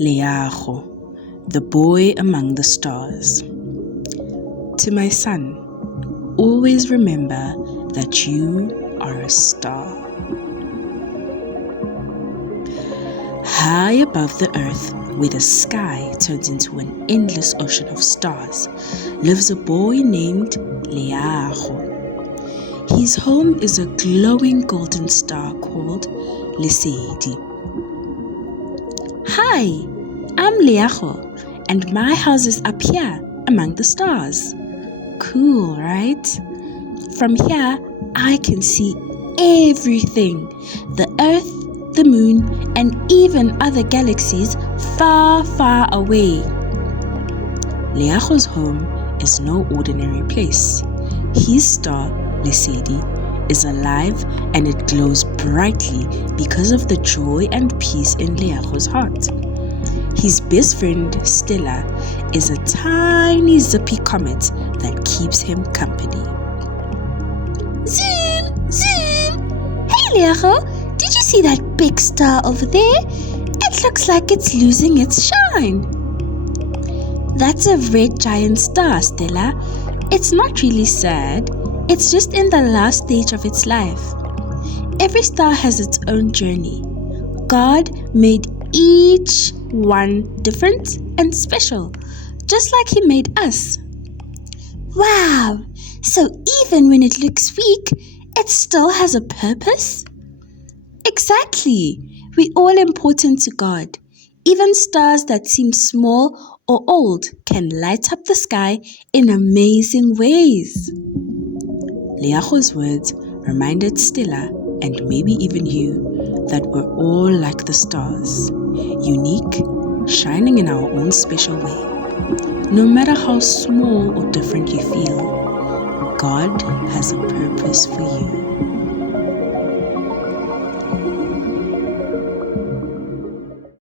Leago, the boy among the stars. To my son, always remember that you are a star. High above the earth, where the sky turns into an endless ocean of stars, lives a boy named Leago. His home is a glowing golden star called Leago. Hi, I'm Leago, and my house is up here among the stars. Cool, right? From here, I can see everything: the Earth, the Moon, and even other galaxies far, far away. Leago's home is no ordinary place. His star, Leago, is alive and it glows brightly because of the joy and peace in Leago's heart. His best friend, Stella, is a tiny zippy comet that keeps him company. Zoom! Zoom! Hey Leago, did you see that big star over there? It looks like it's losing its shine. That's a red giant star, Stella. It's not really sad. It's just in the last stage of its life. Every star has its own journey. God made each one different and special, just like He made us. Wow! So even when it looks weak, it still has a purpose? Exactly. We're all important to God. Even stars that seem small or old can light up the sky in amazing ways. Leago's words reminded Stella, and maybe even you, that we're all like the stars, unique, shining in our own special way. No matter how small or different you feel, God has a purpose for you.